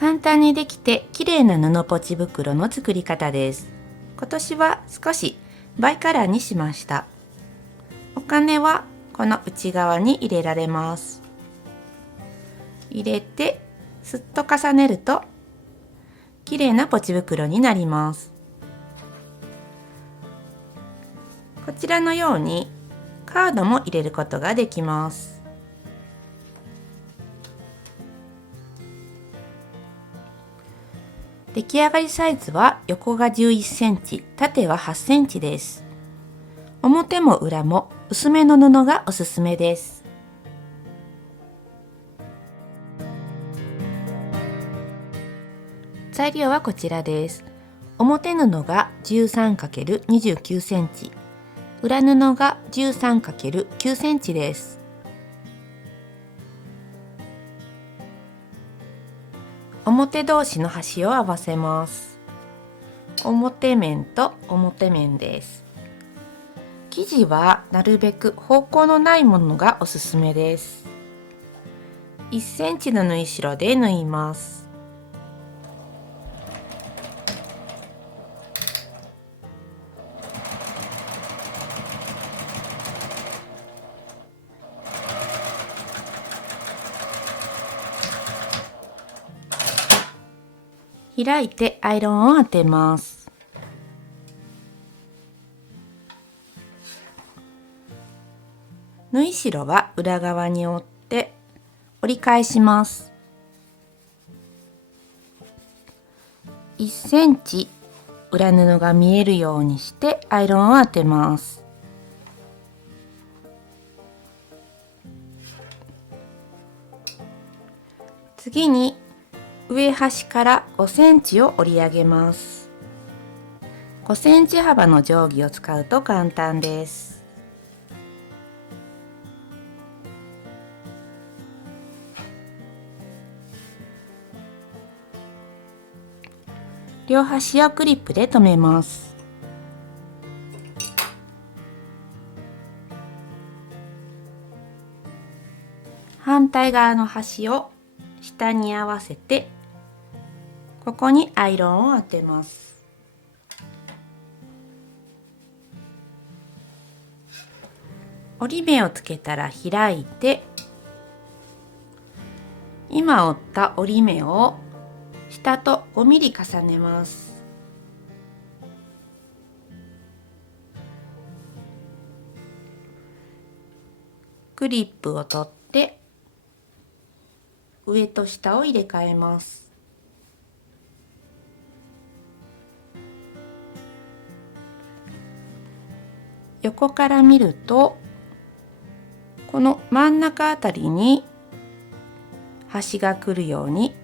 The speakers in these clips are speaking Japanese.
簡単にできて綺麗な布ポチ袋の作り方です。今年は少しバイカラーにしました。お金はこの内側に入れられます。入れてすっと重ねると綺麗なポチ袋になります。こちらのようにカードも入れることができます。出来上がりサイズは横が11センチ、縦は8センチです。表も裏も薄めの布がおすすめです。材料はこちらです。表布が 13×29 センチ、裏布が 13×9 センチです。表同士の端を合わせます。表面と表面です。生地はなるべく方向のないものがおすすめです。1センチの縫い代で縫います。開いてアイロンを当てます。縫い代は裏側に折って折り返します。1センチ裏布が見えるようにしてアイロンを当てます。次に上端から5センチを折り上げます。5センチ幅の定規を使うと簡単です。両端をクリップで留めます。反対側の端を下に合わせてここにアイロンを当てます。折り目をつけたら開いて、今折った折り目を下と5ミリ重ねます。クリップを取って上と下を入れ替えます。横から見るとこの真ん中あたりに端が来るように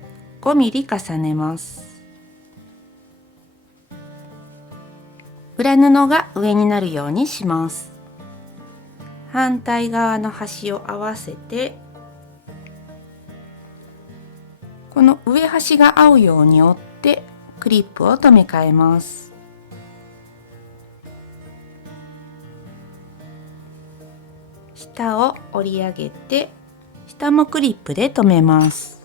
5ミリ重ねます。裏布が上になるようにします。反対側の端を合わせてこの上端が合うように折ってクリップを留め替えます。下を折り上げて下もクリップで留めます。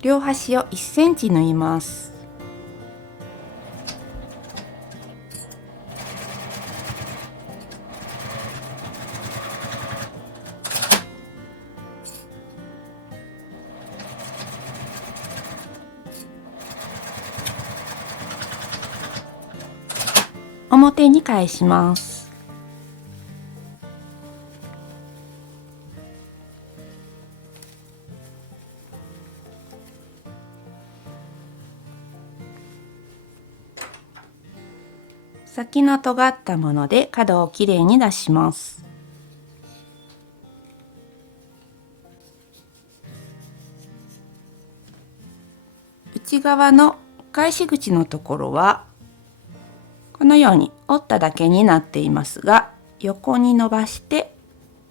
両端を1センチ縫います。表に返します。先の尖ったもので角をきれいに出します。内側の返し口のところはこのように折っただけになっていますが、横に伸ばして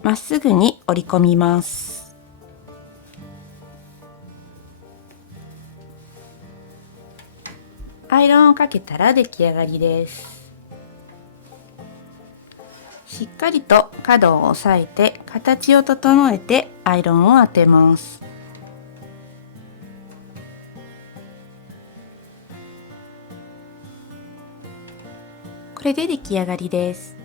まっすぐに折り込みます。アイロンをかけたら出来上がりです。しっかりと角を押さえて形を整えてアイロンを当てます。これで出来上がりです。